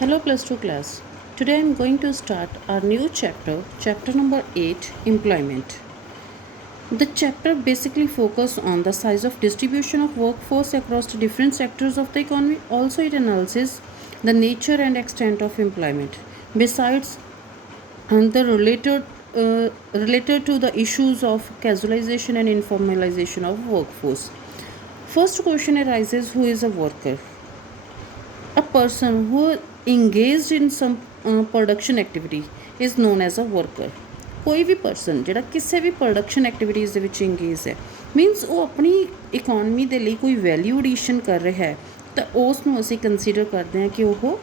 Hello plus 2 class. Today I am going to start our new chapter, chapter number 8, employment. The chapter basically focuses on the size of distribution of workforce across the different sectors of the economy. Also it analyzes the nature and extent of employment. Besides and the related to the issues of casualization and informalization of workforce. First question arises, who is a worker? A person who engaged in some production activity is known as a worker. ਕੋਈ ਵੀ person ਜਿਹੜਾ ਕਿਸੇ ਵੀ production activities ਦੇ ਵਿੱਚ engage ਹੈ means ਉਹ ਆਪਣੀ economy ਦੇ ਲਈ ਕੋਈ ਵੈਲਿਊ ਐਡੀਸ਼ਨ ਕਰ ਰਿਹਾ ਹੈ ਤਾਂ ਉਸ ਨੂੰ ਅਸੀਂ ਕੰਸੀਡਰ ਕਰਦੇ ਹਾਂ ਕਿ ਉਹ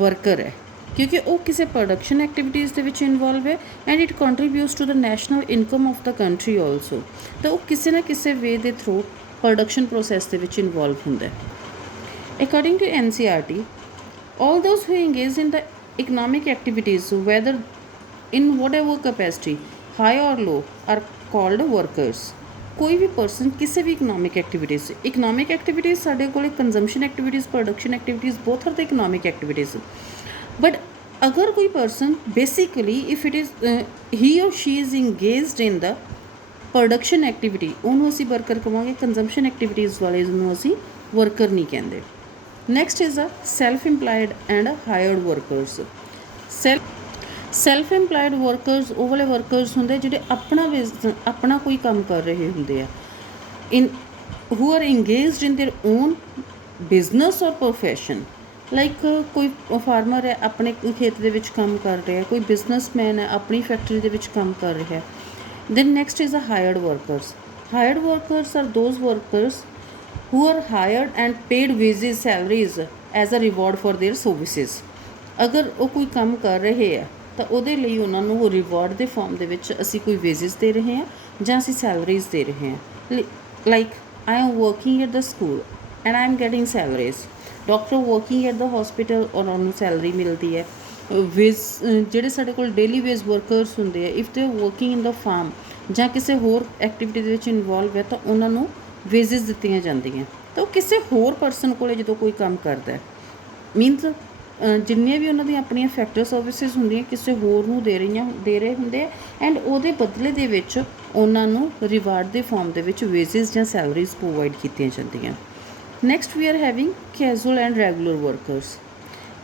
ਵਰਕਰ ਹੈ ਕਿਉਂਕਿ ਉਹ ਕਿਸੇ ਪ੍ਰੋਡਕਸ਼ਨ ਐਕਟੀਵਿਟੀਜ਼ ਦੇ ਵਿੱਚ ਇਨਵੋਲਵ ਹੈ and it contributes to the national income of the country also ਤਾਂ ਉਹ ਕਿਸੇ ਨਾ ਕਿਸੇ ਵੇ ਦੇ ਥਰੂ ਪ੍ਰੋਡਕਸ਼ਨ ਪ੍ਰੋਸੈਸ ਦੇ ਵਿੱਚ ਇਨਵੋਲਵ ਹੁੰਦਾ ਹੈ. According to NCERT, all those who engage in the economic activities, whether in whatever capacity, high or low, are called workers. ਕੋਈ ਵੀ ਪਰਸਨ ਕਿਸੇ ਵੀ ਇਕਨੋਮਿਕ ਐਕਟੀਵਿਟੀਜ਼ ਸਾਡੇ ਕੋਲ consumption activities production activities both are the economic activities but ਅਗਰ ਕੋਈ person basically if it is he or she is engaged in the production activity ਉਹਨੂੰ ਅਸੀਂ worker ਕਹਾਂਗੇ. Consumption activities ਵਾਲੇ ਨੂੰ ਅਸੀਂ ਵਰਕਰ ਨਹੀਂ ਕਹਿੰਦੇ. Next is a self-employed and hired workers. Self-employed workers ਉਹ ਵਾਲੇ workers ਹੁੰਦੇ ਜਿਹੜੇ ਆਪਣਾ ਕੋਈ ਕੰਮ ਕਰ ਰਹੇ ਹੁੰਦੇ ਆ who are engaged in their own business or profession. Like ਕੋਈ ਫਾਰਮਰ ਹੈ ਆਪਣੇ ਖੇਤ ਦੇ ਵਿੱਚ ਕੰਮ ਕਰ ਰਿਹਾ, ਕੋਈ ਬਿਜ਼ਨਸਮੈਨ ਹੈ ਆਪਣੀ ਫੈਕਟਰੀ ਦੇ ਵਿੱਚ ਕੰਮ ਕਰ ਰਿਹਾ. Then next is a hired workers. Hired workers are those workers who are hired and paid wages salaries as a reward for their services. ਅਗਰ ਉਹ ਕੋਈ ਕੰਮ ਕਰ ਰਹੇ ਆ ਤਾਂ ਉਹਦੇ ਲਈ ਉਹਨਾਂ ਨੂੰ ਰਿਵਾਰਡ ਦੇ ਫਾਰਮ ਦੇ ਵਿੱਚ ਅਸੀਂ ਕੋਈ ਵੇਜਸ ਦੇ ਰਹੇ ਹਾਂ ਜਾਂ ਅਸੀਂ ਸੈਲਰੀਜ਼ ਦੇ ਰਹੇ ਹਾਂ. Like I am working at the school and I am getting salaries. Doctor working at the hospital ਉਹਨਾਂ ਨੂੰ ਸੈਲਰੀ ਮਿਲਦੀ ਹੈ. ਜਿਹੜੇ ਸਾਡੇ ਕੋਲ ਡੇਲੀ ਵੇਜ ਵਰਕਰਸ ਹੁੰਦੇ ਆ if they working in the farm ਜਾਂ ਕਿਸੇ ਹੋਰ ਐਕਟੀਵਿਟੀ ਦੇ ਵਿੱਚ ਇਨਵੋਲਵ ਹੈ ਤਾਂ ਉਹਨਾਂ ਨੂੰ ਵੇਜਸ ਦਿੱਤੀਆਂ ਜਾਂਦੀਆਂ. ਤਾਂ ਉਹ ਕਿਸੇ ਹੋਰ ਪਰਸਨ ਕੋਲ ਜਦੋਂ ਕੋਈ ਕੰਮ ਕਰਦਾ ਮੀਨਸ ਜਿੰਨੀਆਂ ਵੀ ਉਹਨਾਂ ਦੀਆਂ ਆਪਣੀਆਂ ਫੈਕਟਰ ਸਰਵਿਸਿਜ਼ ਹੁੰਦੀਆਂ ਕਿਸੇ ਹੋਰ ਨੂੰ ਦੇ ਰਹੇ ਹੁੰਦੇ ਆ ਐਂਡ ਉਹਦੇ ਬਦਲੇ ਦੇ ਵਿੱਚ ਉਹਨਾਂ ਨੂੰ ਰਿਵਾਰਡ ਦੇ ਫਾਰਮ ਦੇ ਵਿੱਚ ਵੇਜਸ ਜਾਂ ਸੈਲਰੀਜ਼ ਪ੍ਰੋਵਾਈਡ ਕੀਤੀਆਂ ਜਾਂਦੀਆਂ. Next we are having casual and regular workers.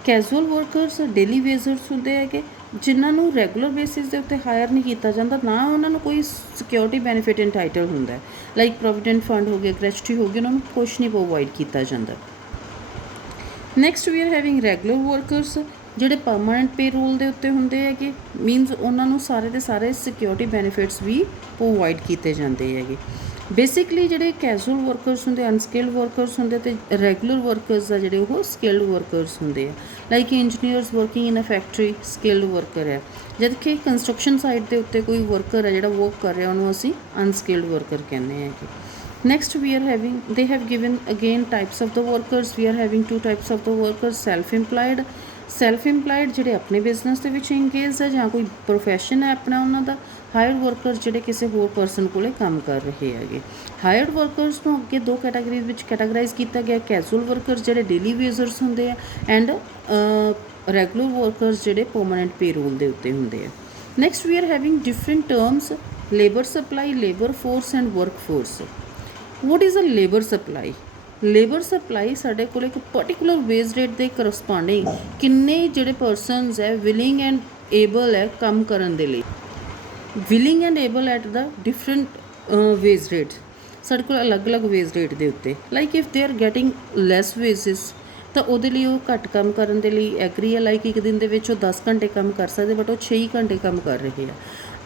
Casual workers daily wagers ਹੁੰਦੇ ਹੈਗੇ ਜਿਨ੍ਹਾਂ ਨੂੰ ਰੈਗੂਲਰ ਬੇਸਿਸ ਦੇ ਉੱਤੇ ਹਾਇਰ ਨਹੀਂ ਕੀਤਾ ਜਾਂਦਾ, ਨਾ ਉਹਨਾਂ ਨੂੰ ਕੋਈ ਸਿਕਿਉਰਿਟੀ ਬੈਨੀਫਿਟ ਇੰਟਾਈਟਲ ਹੁੰਦਾ ਲਾਈਕ ਪ੍ਰੋਵੀਡੈਂਟ ਫੰਡ ਹੋ ਗਿਆ, ਗ੍ਰੈਚੁਟੀ ਹੋ ਗਈ, ਉਹਨਾਂ ਨੂੰ ਕੁਛ ਨਹੀਂ ਪ੍ਰੋਵਾਈਡ ਕੀਤਾ ਜਾਂਦਾ. Next we are having regular workers ਜਿਹੜੇ ਪਰਮਾਨੈਂਟ ਪੇ ਰੋਲ ਦੇ ਉੱਤੇ ਹੁੰਦੇ ਹੈਗੇ ਮੀਨਸ ਉਹਨਾਂ ਨੂੰ ਸਾਰੇ ਦੇ ਸਾਰੇ ਸਿਕਿਉਰਿਟੀ ਬੈਨੀਫਿਟਸ ਵੀ ਪ੍ਰੋਵਾਈਡ ਕੀਤੇ ਜਾਂਦੇ ਹੈਗੇ. ਬੇਸਿਕਲੀ ਜਿਹੜੇ ਕੈਜੂਅਲ ਵਰਕਰਸ ਹੁੰਦੇ ਅਨਸਕਿਲਡ ਵਰਕਰਸ ਹੁੰਦੇ ਅਤੇ ਰੈਗੂਲਰ ਵਰਕਰਸ ਆ ਜਿਹੜੇ ਉਹ ਸਕਿਲਡ ਵਰਕਰਸ ਹੁੰਦੇ ਆ. Like engineers working in a factory skilled worker ਹੈ, ਜਦ ਕਿ ਕੰਸਟਰਕਸ਼ਨ ਸਾਈਟ ਦੇ ਉੱਤੇ ਕੋਈ ਵਰਕਰ ਹੈ ਜਿਹੜਾ ਵਰਕ ਕਰ ਰਿਹਾ ਉਹਨੂੰ ਅਸੀਂ ਅਨਸਕਿਲਡ ਵਰਕਰ ਕਹਿੰਦੇ ਹੈਗੇ. Next we are having, they have given again types of the workers. We are having two types of the workers, self-employed ਜਿਹੜੇ ਆਪਣੇ ਬਿਜ਼ਨਸ ਦੇ ਵਿੱਚ ਇੰਗੇਜ ਹੈ ਜਾਂ ਕੋਈ ਪ੍ਰੋਫੈਸ਼ਨ ਹੈ ਆਪਣਾ ਉਹਨਾਂ ਦਾ. ਹਾਇਰਡ ਵਰਕਰਸ ਜਿਹੜੇ ਕਿਸੇ ਹੋਰ ਪਰਸਨ ਕੋਲੇ ਕੰਮ ਕਰ ਰਹੇ ਹੈਗੇ. ਹਾਇਰਡ ਵਰਕਰਸ ਨੂੰ ਅੱਗੇ ਦੋ ਕੈਟਾਗਰੀਜ਼ ਵਿੱਚ ਕੈਟਾਗਰਾਈਜ਼ ਕੀਤਾ ਗਿਆ, ਕੈਜੂਅਲ ਵਰਕਰਸ ਜਿਹੜੇ ਡੇਲੀ ਵੇਜਰਸ ਹੁੰਦੇ ਆ ਐਂਡ ਰੈਗੂਲਰ ਵਰਕਰਸ ਜਿਹੜੇ ਪਰਮਾਨੈਂਟ ਪੇ ਰੋਲ ਦੇ ਉੱਤੇ ਹੁੰਦੇ ਆ. Next we are having different terms, labour supply, labour force and work force. What is a labour supply? Labour supply ਸਾਡੇ ਕੋਲ ਇੱਕ ਪਰਟੀਕੂਲਰ ਵੇਜ ਰੇਟ ਦੇ ਕਰਸਪੋਂਡਿੰਗ ਕਿੰਨੇ ਜਿਹੜੇ ਪਰਸਨਸ ਹੈ ਵਿਲਿੰਗ ਐਂਡ ਏਬਲ ਹੈ ਕੰਮ ਕਰਨ ਦੇ ਲਈ, willing and able at the different wage rate ਸਾਡੇ ਕੋਲ ਅਲੱਗ-ਅਲੱਗ ਵੇਜ ਰੇਟ ਦੇ ਉੱਤੇ. Like if they are getting less wages ਤਾਂ ਉਹਦੇ ਲਈ ਉਹ ਘੱਟ ਕੰਮ ਕਰਨ ਦੇ ਲਈ ਐਗਰੀ ਹੈ. ਲਾਈਕ ਇੱਕ ਦਿਨ ਦੇ ਵਿੱਚ ਉਹ 10 ਘੰਟੇ ਕੰਮ ਕਰ ਸਕਦੇ ਬਟ ਉਹ 6 ਘੰਟੇ ਕੰਮ ਕਰ ਰਹੇ ਆ.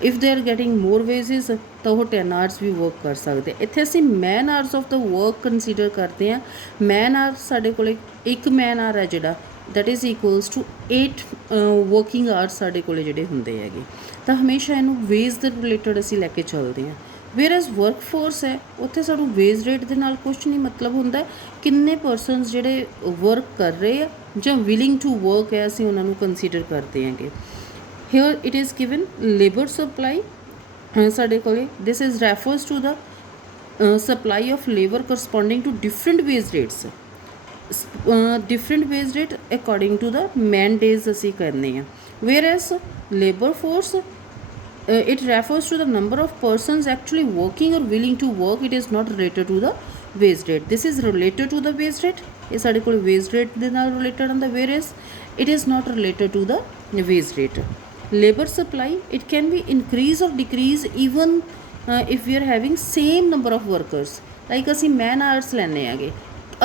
If they are getting more wages ਤਾਂ ਉਹ 10 ਆਵਰਸ ਵੀ ਵਰਕ ਕਰ ਸਕਦੇ. ਇੱਥੇ ਅਸੀਂ man hours of the work consider ਕਰਦੇ ਹਾਂ. ਮੈਨ ਆਵਰ ਸਾਡੇ ਕੋਲ ਇੱਕ ਮੈਨ ਆਵਰ ਹੈ ਜਿਹੜਾ that is equals to 8 working hours ਸਾਡੇ ਕੋਲ ਜਿਹੜੇ ਹੁੰਦੇ ਹੈਗੇ. ਤਾਂ ਹਮੇਸ਼ਾ ਇਹਨੂੰ ਵੇਜ ਦੇ ਰਿਲੇਟਡ ਅਸੀਂ ਲੈ ਕੇ ਚੱਲਦੇ ਹਾਂ. ਵੇਅਰ ਐਜ਼ ਵਰਕ ਫੋਰਸ ਹੈ ਉੱਥੇ ਸਾਨੂੰ ਵੇਜ ਰੇਟ ਦੇ ਨਾਲ ਕੁਛ ਨਹੀਂ ਮਤਲਬ ਹੁੰਦਾ ਕਿੰਨੇ ਪਰਸਨਸ ਜਿਹੜੇ ਵਰਕ ਕਰ ਰਹੇ ਆ ਜਾਂ ਵਿਲਿੰਗ ਟੂ ਵਰਕ ਹੈ ਅਸੀਂ ਉਹਨਾਂ ਨੂੰ ਕੰਸੀਡਰ ਕਰਦੇ ਹੈਗੇ. Here it is given labor supply ਸਾਡੇ ਕੋਲੇ this is refers to the supply of labor corresponding to different wage rates. Different wage rate according to the man days असी करने हैं। Whereas labour force it refers to the number of persons actually working or willing to work. It is not related to the wage rate. This is related to the wage rate. ਇਹ ਸਾਡੇ ਕੋਲ wage rate ਦੇ ਨਾਲ related ਹੁੰਦਾ, whereas it is not related to the wage rate. Labor supply, it can be increase or decrease even if we are having same number of workers. Like ਅਸੀਂ man hours ਲੈਣੇ ਹੈਗੇ,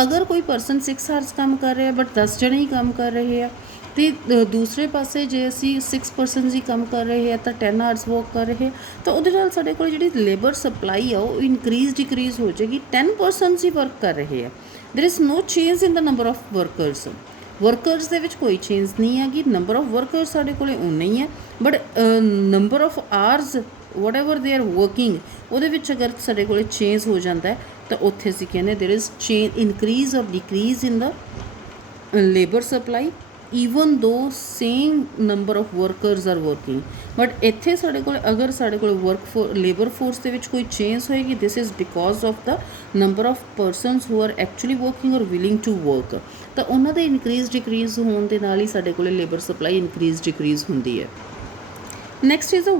ਅਗਰ ਕੋਈ person 6 hours ਕੰਮ ਕਰ ਰਿਹਾ but 10 ਜਣੇ ਹੀ ਕੰਮ ਕਰ ਰਹੇ ਆ, ਅਤੇ ਦੂਸਰੇ ਪਾਸੇ ਜੇ ਅਸੀਂ 6 ਪਰਸਨਸ ਹੀ ਕੰਮ ਕਰ ਰਹੇ ਹਾਂ ਤਾਂ 10 ਆਵਰਸ ਵਰਕ ਕਰ ਰਹੇ ਤਾਂ ਉਹਦੇ ਨਾਲ ਸਾਡੇ ਕੋਲ ਜਿਹੜੀ ਲੇਬਰ ਸਪਲਾਈ ਆ ਉਹ ਇਨਕਰੀਜ਼ ਡਿਕਰੀਜ਼ ਹੋ ਜਾਏਗੀ। 10 ਪਰਸਨਸ ਹੀ ਵਰਕ ਕਰ ਰਹੇ ਆ, there is no change in the number of workers ਦੇ ਵਿੱਚ ਕੋਈ ਚੇਂਜ ਨਹੀਂ ਹੈਗੀ। ਨੰਬਰ ਆਫ ਵਰਕਰਸ ਸਾਡੇ ਕੋਲ ਉਨਾ ਹੀ ਹੈ, but number of hours what ever they are working ਉਹਦੇ ਵਿੱਚ ਅਗਰ ਸਾਡੇ ਕੋਲ ਚੇਂਜ ਹੋ ਜਾਂਦਾ ਹੈ ਤਾਂ ਉੱਥੇ ਅਸੀਂ ਕਹਿੰਦੇ ਦੇਰ ਇਜ਼ ਚੇਂਜ ਇਨਕਰੀਜ਼ ਔਰ ਡਿਕਰੀਜ਼ ਇਨ ਦ ਲੇਬਰ ਸਪਲਾਈ ਈਵਨ ਦੋ same number of workers are working. But ਇੱਥੇ ਸਾਡੇ ਕੋਲ ਅਗਰ ਸਾਡੇ ਕੋਲ ਲੇਬਰ ਫੋਰਸ ਦੇ ਵਿੱਚ ਕੋਈ ਚੇਂਜ ਹੋਏਗੀ, this is because of the number of persons who are actually working ਔਰ ਵਿਲਿੰਗ ਟੂ ਵਰਕ, ਤਾਂ ਉਹਨਾਂ ਦੇ ਇਨਕਰੀਜ਼ ਡਿਕਰੀਜ਼ ਹੋਣ ਦੇ ਨਾਲ ਹੀ ਸਾਡੇ ਕੋਲ ਲੇਬਰ ਸਪਲਾਈ ਇਨਕਰੀਜ਼ ਡਿਕਰੀਜ਼ ਹੁੰਦੀ ਹੈ। Next is a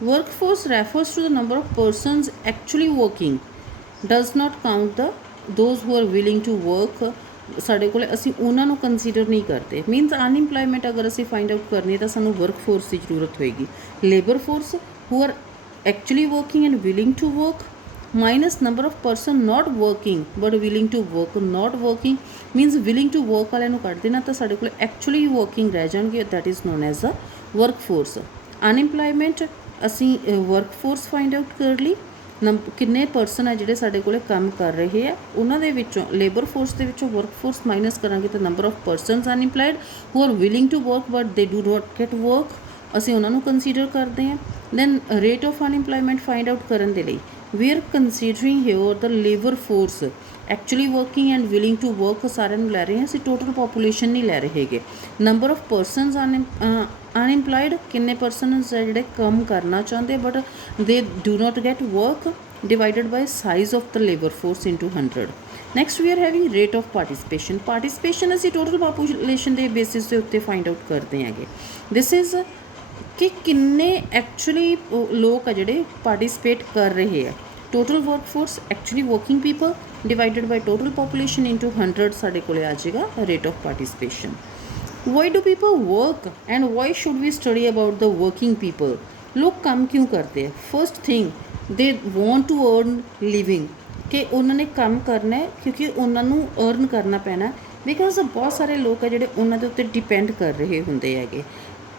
workforce refers to the number of persons actually working, does not count those who are willing to work। ਸਾਡੇ ਕੋਲ ਅਸੀਂ ਉਹਨਾਂ ਨੂੰ ਕੰਸੀਡਰ ਨਹੀਂ ਕਰਦੇ। ਮੀਨਸ ਅਨਇੰਪਲੋਇਮੈਂਟ ਅਗਰ ਅਸੀਂ ਫਾਈਂਡ ਆਊਟ ਕਰਨੀ ਹੈ ਤਾਂ ਸਾਨੂੰ ਵਰਕ ਫੋਰਸ ਦੀ ਜ਼ਰੂਰਤ ਹੋਏਗੀ। Labour force who are actually working and willing to work minus number of person not working but willing to work. Not working means willing to work ਵਾਲਿਆਂ ਨੂੰ ਕੱਢ ਦੇਣਾ ਤਾਂ ਸਾਡੇ ਕੋਲ ਐਕਚੁਅਲੀ ਵਰਕਿੰਗ ਰਹਿ ਜਾਣਗੇ, that is known as a work force. Unemployment ਅਸੀਂ ਵਰਕ ਫੋਰਸ ਫਾਈਂਡ ਆਊਟ ਕਰ ਲਈ, ਕਿੰਨੇ ਪਰਸਨ ਹੈ ਜਿਹੜੇ ਸਾਡੇ ਕੋਲ ਕੰਮ ਕਰ ਰਹੇ ਆ ਉਹਨਾਂ ਦੇ ਵਿੱਚੋਂ ਲੇਬਰ ਫੋਰਸ ਦੇ ਵਿੱਚੋਂ ਵਰਕ ਫੋਰਸ ਮਾਈਨਸ ਕਰਾਂਗੇ ਤਾਂ number of persons unemployed who are willing to work but they do not get work, ਅਸੀਂ ਉਹਨਾਂ ਨੂੰ ਕੰਸੀਡਰ ਕਰਦੇ ਹਾਂ। Then rate of unemployment find out ਕਰਨ ਦੇ ਲਈ we are considering here the labour force actually working and willing to work ਸਾਰਿਆਂ ਨੂੰ ਲੈ ਰਹੇ ਹਾਂ, ਅਸੀਂ ਟੋਟਲ ਪਾਪੂਲੇਸ਼ਨ ਨਹੀਂ ਲੈ ਰਹੇ ਹੈਗੇ। ਨੰਬਰ ਆਫ ਪਰਸਨਸ ਅਨਇੰਪਲਾਇਡ ਕਿੰਨੇ ਪਰਸਨਸ ਹੈ ਜਿਹੜੇ ਕੰਮ ਕਰਨਾ ਚਾਹੁੰਦੇ but they do not get work divided by size of the labor force into 100. Next we are having rate of participation ਅਸੀਂ total population ਦੇ basis ਦੇ ਉੱਤੇ find out ਕਰਦੇ ਹੈਗੇ। this is ਕਿ ਕਿੰਨੇ ਐਕਚੁਅਲੀ ਲੋਕ ਆ ਜਿਹੜੇ ਪਾਰਟੀਸਪੇਟ ਕਰ ਰਹੇ ਆ। Total work force actually working people divided by total population into 100 ਸਾਡੇ ਕੋਲ ਆ ਜਾਏਗਾ rate of participation. Why do people work and why should we study about the working people. ਲੋਕ ਕੰਮ ਕਿਉਂ ਕਰਦੇ ਆ? First thing they want to earn living, ਕਿ ਉਹਨਾਂ ਨੇ ਕੰਮ ਕਰਨਾ ਹੈ ਕਿਉਂਕਿ ਉਹਨਾਂ ਨੂੰ ਅਰਨ ਕਰਨਾ ਪੈਣਾ, ਬਿਕੋਜ਼ ਬਹੁਤ ਸਾਰੇ ਲੋਕ ਆ ਜਿਹੜੇ ਉਹਨਾਂ ਦੇ ਉੱਤੇ ਡਿਪੈਂਡ ਕਰ ਰਹੇ ਹੁੰਦੇ ਹੈਗੇ।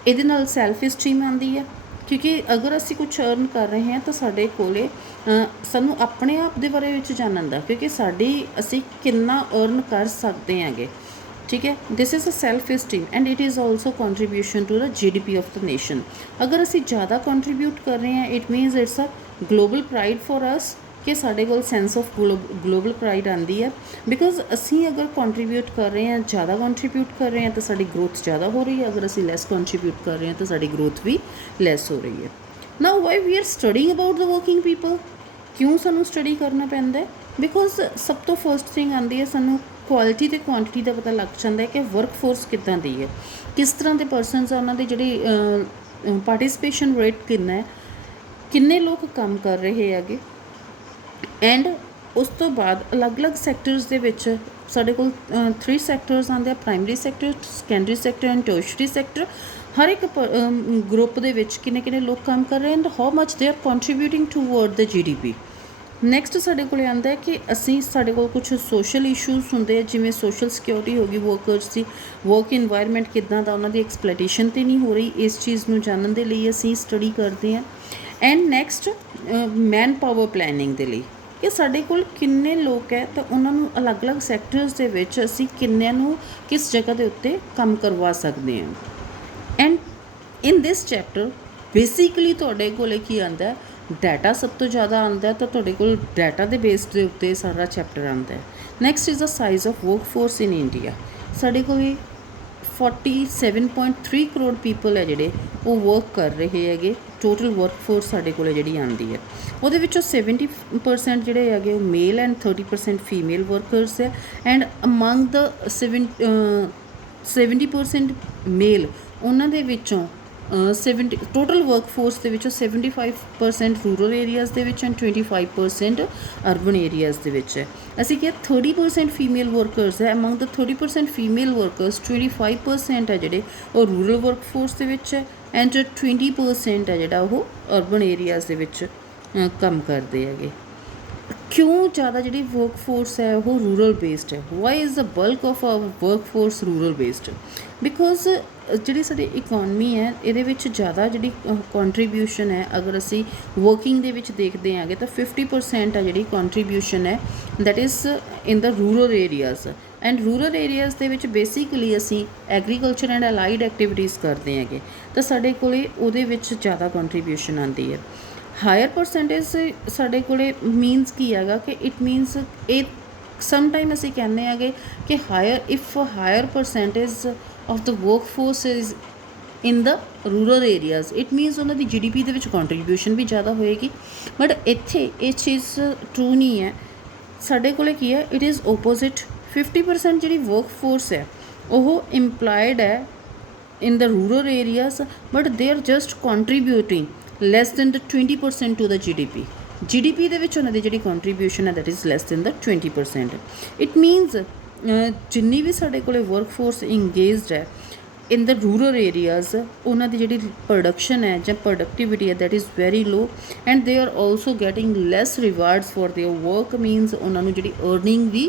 ਇਹਦੇ ਨਾਲ ਸੈਲਫ ਸਟੀਮ ਆਉਂਦੀ ਹੈ ਕਿਉਂਕਿ ਅਗਰ ਅਸੀਂ ਕੁਛ ਅਰਨ ਕਰ ਰਹੇ ਹਾਂ ਤਾਂ ਸਾਡੇ ਕੋਲੇ ਸਾਨੂੰ ਆਪਣੇ ਆਪ ਦੇ ਬਾਰੇ ਵਿੱਚ ਜਾਣਨ ਦਾ, ਕਿਉਂਕਿ ਅਸੀਂ ਕਿੰਨਾ ਅਰਨ ਕਰ ਸਕਦੇ ਹੈਗੇ, ਠੀਕ ਹੈ। This is a self esteem and it is also contribution to the GDP of the nation. ਅਗਰ ਅਸੀਂ ਜ਼ਿਆਦਾ ਕੰਟਰੀਬਿਊਟ ਕਰ ਰਹੇ ਹਾਂ it means it's a global pride for us, ਕਿ ਸਾਡੇ ਕੋਲ ਸੈਂਸ ਆਫ ਗਲੋਬਲ ਪ੍ਰਾਈਡ ਆਉਂਦੀ ਹੈ। ਬਿਕੋਜ਼ ਅਸੀਂ ਅਗਰ ਕੰਟਰੀਬਿਊਟ ਕਰ ਰਹੇ ਹਾਂ, ਜ਼ਿਆਦਾ ਕੰਟਰੀਬਿਊਟ ਕਰ ਰਹੇ ਹਾਂ ਤਾਂ ਸਾਡੀ ਗਰੋਥ ਜ਼ਿਆਦਾ ਹੋ ਰਹੀ ਹੈ, ਅਗਰ ਅਸੀਂ ਲੈਸ ਕੰਟਰੀਬਿਊਟ ਕਰ ਰਹੇ ਹਾਂ ਤਾਂ ਸਾਡੀ ਗਰੋਥ ਵੀ ਲੈਸ ਹੋ ਰਹੀ ਹੈ। Now why we are studying about the working people. ਕਿਉਂ ਸਾਨੂੰ ਸਟੱਡੀ ਕਰਨਾ ਪੈਂਦਾ ਹੈ? ਬਿਕੋਜ਼ ਸਭ ਤੋਂ ਫਸਟ ਥਿੰਗ ਆਉਂਦੀ ਹੈ ਸਾਨੂੰ ਕੁਆਲਿਟੀ ਅਤੇ ਕੁਆਂਟਿਟੀ ਦਾ ਪਤਾ ਲੱਗ ਜਾਂਦਾ ਹੈ ਕਿ ਵਰਕ ਫੋਰਸ ਕਿੱਦਾਂ ਦੀ ਹੈ, ਕਿਸ ਤਰ੍ਹਾਂ ਦੇ ਪਰਸਨਸ ਆ, ਉਹਨਾਂ ਦੀ ਜਿਹੜੀ ਪਾਰਟੀਸਪੇਸ਼ਨ ਰੇਟ ਕਿੰਨਾ ਹੈ, ਕਿੰਨੇ ਲੋਕ ਕੰਮ ਕਰ ਰਹੇ ਹੈਗੇ। ਐਂਡ ਉਸ ਤੋਂ ਬਾਅਦ ਅਲੱਗ-ਅਲੱਗ ਸੈਕਟਰਸ ਦੇ ਵਿੱਚ ਸਾਡੇ ਕੋਲ 3 ਸੈਕਟਰਸ ਆਉਂਦੇ ਆ, primary sector, secondary sector and tertiary sector. ਹਰ ਇੱਕ ਗਰੁੱਪ ਦੇ ਵਿੱਚ ਕਿੰਨੇ ਲੋਕ ਕੰਮ ਕਰ ਰਹੇ and how much they are contributing toward the GDP। Next ਸਾਡੇ ਕੋਲ ਆਉਂਦਾ ਹੈ ਕਿ ਸਾਡੇ ਕੋਲ ਕੁਛ ਸੋਸ਼ਲ ਇਸ਼ੂਜ਼ ਹੁੰਦੇ ਆ, ਜਿਵੇਂ ਸੋਸ਼ਲ ਸਿਕਿਉਰਿਟੀ ਹੋ ਗਈ, ਵਰਕਰਸ ਦੀ ਵਰਕ ਇਨਵਾਇਰਮੈਂਟ ਕਿੱਦਾਂ ਦਾ, ਉਹਨਾਂ ਦੀ ਐਕਸਪਲੋਇਟੇਸ਼ਨ ਤਾਂ ਨਹੀਂ ਹੋ ਰਹੀ, ਇਸ ਚੀਜ਼ ਨੂੰ ਜਾਣਨ ਦੇ ਲਈ ਅਸੀਂ ਸਟੱਡੀ ਕਰਦੇ ਹਾਂ। And next man power planning ਦੇ ਲਈ ਕਿ ਸਾਡੇ ਕੋਲ ਕਿੰਨੇ ਲੋਕ ਹੈ ਤਾਂ ਉਹਨਾਂ ਨੂੰ ਅਲੱਗ-ਅਲੱਗ ਸੈਕਟਰਸ ਦੇ ਵਿੱਚ ਅਸੀਂ ਕਿੰਨਿਆਂ ਨੂੰ ਕਿਸ ਜਗ੍ਹਾ ਦੇ ਉੱਤੇ ਕੰਮ ਕਰਵਾ ਸਕਦੇ ਹਾਂ। And in this chapter basically ਤੁਹਾਡੇ ਕੋਲ ਕੀ ਆਉਂਦਾ, ਡਾਟਾ ਸਭ ਤੋਂ ਜ਼ਿਆਦਾ ਆਉਂਦਾ, ਤਾਂ ਤੁਹਾਡੇ ਕੋਲ ਡਾਟਾ ਦੇ ਬੇਸ ਦੇ ਉੱਤੇ ਸਾਰਾ ਚੈਪਟਰ ਆਉਂਦਾ ਹੈ। Next is the size of work force in India. ਸਾਡੇ ਕੋਲ 47.3 ਕਰੋੜ ਪੀਪਲ ਹੈ ਜਿਹੜੇ ਉਹ ਵਰਕ ਕਰ ਰਹੇ ਹੈਗੇ। ਟੋਟਲ ਵਰਕਫੋਰਸ ਸਾਡੇ ਕੋਲ ਜਿਹੜੀ ਆਉਂਦੀ ਹੈ ਉਹਦੇ ਵਿੱਚੋਂ 70% ਜਿਹੜੇ ਹੈਗੇ ਉਹ ਮੇਲ ਐਂਡ 30% ਫੀਮੇਲ ਵਰਕਰਸ ਹੈ। ਐਂਡ ਅਮੰਗ ਦ 70% ਮੇਲ, ਉਹਨਾਂ ਦੇ ਵਿੱਚੋਂ 70 ਟੋਟਲ ਵਰਕਫੋਰਸ ਦੇ ਵਿੱਚੋਂ 75% ਰੂਰਲ ਏਰੀਆਜ਼ ਦੇ ਵਿੱਚ ਐਂਡ 25% ਅਰਬਨ ਏਰੀਆਜ਼ ਦੇ ਵਿੱਚ ਹੈ। ਅਸੀਂ ਕਿਹਾ 30% ਫੀਮੇਲ ਵਰਕਰਸ ਹੈ। ਅਮੰਗ ਦ 30% ਫੀਮੇਲ ਵਰਕਰਸ 25% ਹੈ ਜਿਹੜੇ ਉਹ ਰੂਰਲ ਵਰਕਫੋਰਸ ਦੇ ਵਿੱਚ ਹੈ ਐਂਡ 20% ਹੈ ਜਿਹੜਾ ਉਹ ਅਰਬਨ ਏਰੀਆਜ਼ ਦੇ ਵਿੱਚ ਕੰਮ ਕਰਦੇ ਹੈਗੇ। ਕਿਉਂ ਜ਼ਿਆਦਾ ਜਿਹੜੀ ਵਰਕਫੋਰਸ ਹੈ ਉਹ ਰੂਰਲ ਬੇਸਡ ਹੈ? Y is the bulk of hour workforce rural based? Because ਜਿਹੜੀ ਸਾਡੀ ਇਕੋਨਮੀ ਹੈ ਇਹਦੇ ਵਿੱਚ ਜ਼ਿਆਦਾ ਜਿਹੜੀ ਕੰਟਰੀਬਿਊਸ਼ਨ ਹੈ, ਅਗਰ ਅਸੀਂ ਵਰਕਿੰਗ ਦੇ ਵਿੱਚ ਦੇਖਦੇ ਆਂਗੇ ਤਾਂ 50% ਹੈ ਜਿਹੜੀ ਕੰਟਰੀਬਿਊਸ਼ਨ ਹੈ that is in the rural areas. And rural areas ਦੇ ਵਿੱਚ ਬੇਸਿਕਲੀ ਅਸੀਂ ਐਗਰੀਕਲਚਰ ਐਂਡ ਅਲਾਈਡ ਐਕਟੀਵਿਟੀਜ਼ ਕਰਦੇ ਹੈਗੇ, ਤਾਂ ਸਾਡੇ ਕੋਲੇ ਉਹਦੇ ਵਿੱਚ ਜ਼ਿਆਦਾ ਕੰਟਰੀਬਿਊਸ਼ਨ ਆਉਂਦੀ ਹੈ। ਹਾਇਰ ਪਰਸੈਂਟੇਜ ਸਾਡੇ ਕੋਲੇ ਮੀਨਸ ਕੀ ਹੈਗਾ ਕਿ ਇਟ ਮੀਨਸ ਇਹ ਸਮਟਾਈਮ ਅਸੀਂ ਕਹਿੰਦੇ ਹੈਗੇ ਕਿ higher percentage of the workforce is in the rural areas, it means ਉਹਨਾਂ ਦੀ GDP ਦੇ ਵਿੱਚ ਕੰਟਰੀਬਿਊਸ਼ਨ ਵੀ ਜ਼ਿਆਦਾ ਹੋਏਗੀ। ਬਟ ਇੱਥੇ ਇਹ ਚੀਜ਼ ਟਰੂ ਨਹੀਂ ਹੈ। ਸਾਡੇ ਕੋਲੇ ਕੀ ਹੈ, ਇਟ ਇਜ਼ ਓਪੋਜ਼ਿਟ। 50% ਜਿਹੜੀ ਵਰਕਫੋਰਸ ਹੈ ਉਹ ਇੰਪਲਾਇਡ ਹੈ in the rural areas, but they are just contributing less than the 20% to the GDP ਦੇ ਵਿੱਚ ਉਹਨਾਂ ਦੀ ਜਿਹੜੀ ਕੰਟਰੀਬਿਊਸ਼ਨ ਹੈ that is less than the 20%. it means ਜਿੰਨੀ ਵੀ ਸਾਡੇ ਕੋਲੇ ਵਰਕਫੋਰਸ ਇੰਗੇਜਡ ਹੈ in the rural areas, ਉਹਨਾਂ ਦੀ ਜਿਹੜੀ ਪ੍ਰੋਡਕਸ਼ਨ ਹੈ ਜਾਂ ਪ੍ਰੋਡਕਟਿਵਿਟੀ ਹੈ that is very low and they are also getting less rewards for their work, means ਉਹਨਾਂ ਨੂੰ ਜਿਹੜੀ earning ਵੀ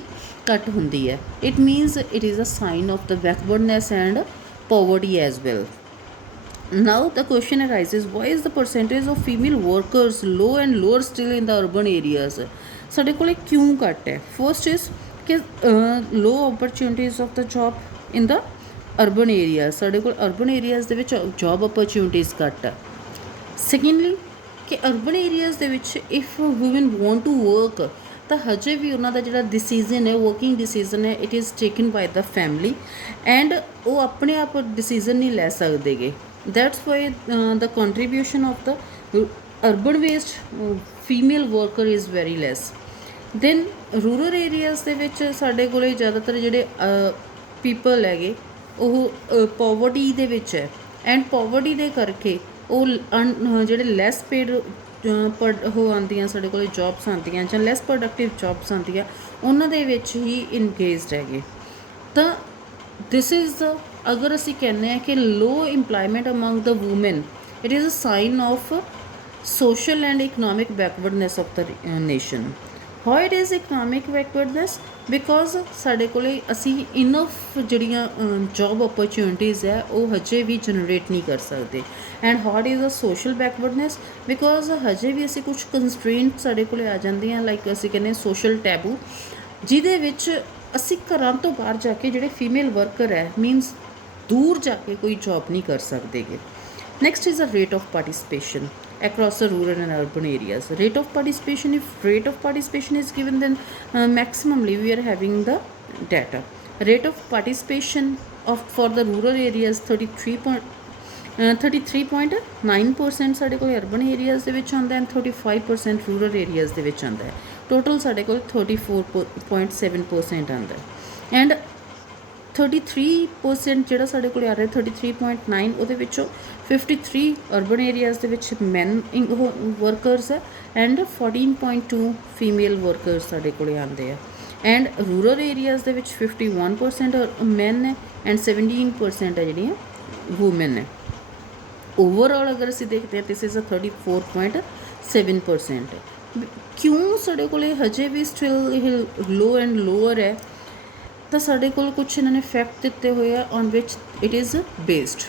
ਘੱਟ ਹੁੰਦੀ ਹੈ। it means it is a sign of the backwardness and poverty as well. Now the question arises, why is the percentage of female workers low and lower still in the urban areas? ਸਾਡੇ ਕੋਲੇ ਕਿਉਂ ਘੱਟ ਹੈ? First is ਕਿ low opportunities of the job in the urban areas, ਸਾਡੇ ਕੋਲ urban areas ਦੇ ਵਿੱਚ ਜੋਬ ਅਪਰਚੁਨਿਟੀਜ਼ ਘੱਟ ਹੈ। ਸੈਕੰਡਲੀ ਕਿ ਅਰਬਨ ਏਰੀਆਜ਼ ਦੇ ਵਿੱਚ if women want to work ਤਾਂ ਹਜੇ ਵੀ ਉਹਨਾਂ ਦਾ ਜਿਹੜਾ ਡਿਸੀਜ਼ਨ ਹੈ, ਵਰਕਿੰਗ ਡਿਸੀਜ਼ਨ ਹੈ, it is taken by the family and ਉਹ ਆਪਣੇ ਆਪ ਡਿਸੀਜ਼ਨ ਨਹੀਂ ਲੈ ਸਕਦੇਗੇ। That's why the contribution of the urban based female worker is very less. Then rural areas ਦੇ ਵਿੱਚ ਸਾਡੇ ਕੋਲੇ ਜ਼ਿਆਦਾਤਰ ਜਿਹੜੇ ਪੀਪਲ ਹੈਗੇ ਉਹ ਪੋਵਰਟੀ ਦੇ ਵਿੱਚ ਹੈ ਐਂਡ ਪੋਵਰਟੀ ਦੇ ਕਰਕੇ ਉਹ ਜਿਹੜੇ ਲੈਸ ਪੇਡ ਉਹ ਆਉਂਦੀਆਂ ਸਾਡੇ ਕੋਲ ਜੋਬਸ ਆਉਂਦੀਆਂ ਜਾਂ ਲੈਸ ਪ੍ਰੋਡਕਟਿਵ ਜੋਬਸ ਆਉਂਦੀਆਂ ਉਹਨਾਂ ਦੇ ਵਿੱਚ ਹੀ ਇੰਗੇਜਡ ਹੈਗੇ। ਤਾਂ ਦਿਸ ਇਜ਼ ਦ, ਅਗਰ ਅਸੀਂ ਕਹਿੰਦੇ ਹਾਂ ਕਿ low employment among the women, it is a sign of social and economic backwardness of the nation. How it is economic backwardness? Because ਸਾਡੇ ਕੋਲੇ ਅਸੀਂ ਇਨਫ ਜਿਹੜੀਆਂ ਜੋਬ ਓਪਰਚੁਨਿਟੀਜ਼ ਹੈ ਉਹ ਹਜੇ ਵੀ ਜਨਰੇਟ ਨਹੀਂ ਕਰ ਸਕਦੇ। And what is a social backwardness? Because ਹਜੇ ਵੀ ਅਸੀਂ ਕੁਛ ਕੰਸਟ੍ਰੇਂਟ ਸਾਡੇ ਕੋਲੇ ਆ ਜਾਂਦੀਆਂ, ਲਾਈਕ ਅਸੀਂ ਕਹਿੰਦੇ ਸੋਸ਼ਲ ਟੈਬੂ, ਜਿਹਦੇ ਵਿੱਚ ਅਸੀਂ ਘਰਾਂ ਤੋਂ ਬਾਹਰ ਜਾ ਕੇ ਜਿਹੜੇ ਫੀਮੇਲ ਵਰਕਰ ਹੈ ਮੀਨਸ ਦੂਰ ਜਾ ਕੇ ਕੋਈ ਜੋਬ ਨਹੀਂ ਕਰ ਸਕਦੇਗੇ। Next is the rate of participation across the rural and urban areas. Rate of participation, if rate of participation is given, then maximally we are having the data. Rate of participation for the rural areas 33.9% ਸਾਡੇ ਕੋਲ urban areas ਦੇ ਵਿੱਚ ਆਉਂਦਾ and 35% rural areas ਦੇ ਵਿੱਚ ਆਉਂਦਾ ਹੈ। Total ਸਾਡੇ ਕੋਲ 34.7% ਆਉਂਦਾ ਹੈ and 33% ਜਿਹੜਾ ਸਾਡੇ ਕੋਲ ਆ ਰਿਹਾ 33.9, ਉਹਦੇ ਵਿੱਚੋਂ 53 ਅਰਬਨ ਏਰੀਆਜ਼ ਦੇ ਵਿੱਚ ਮੈਨ ਵਰਕਰਸ ਹੈ ਐਂਡ 14.2 ਫੀਮੇਲ ਵਰਕਰਸ ਸਾਡੇ ਕੋਲ ਆਉਂਦੇ ਆ ਐਂਡ ਰੂਰਲ ਏਰੀਆਜ਼ ਦੇ ਵਿੱਚ 51% ਮੈਨ ਹੈ ਐਂਡ 17% ਹੈ ਜਿਹੜੀਆਂ ਵੂਮੈਨ ਹੈ। ਓਵਰਆਲ ਅਗਰ ਅਸੀਂ ਦੇਖਦੇ ਹਾਂ ਦਿਸ ਇਜ਼ ਅ 34.7%। ਕਿਉਂ ਸਾਡੇ ਕੋਲ ਹਜੇ ਵੀ ਸਟਿਲ ਇਹ ਲੋ ਐਂਡ ਲੋਅਰ ਹੈ? ਤਾਂ ਸਾਡੇ ਕੋਲ ਕੁਛ ਇਹਨਾਂ ਨੇ ਫੈਕਟ ਦਿੱਤੇ ਹੋਏ ਆ on which it is based.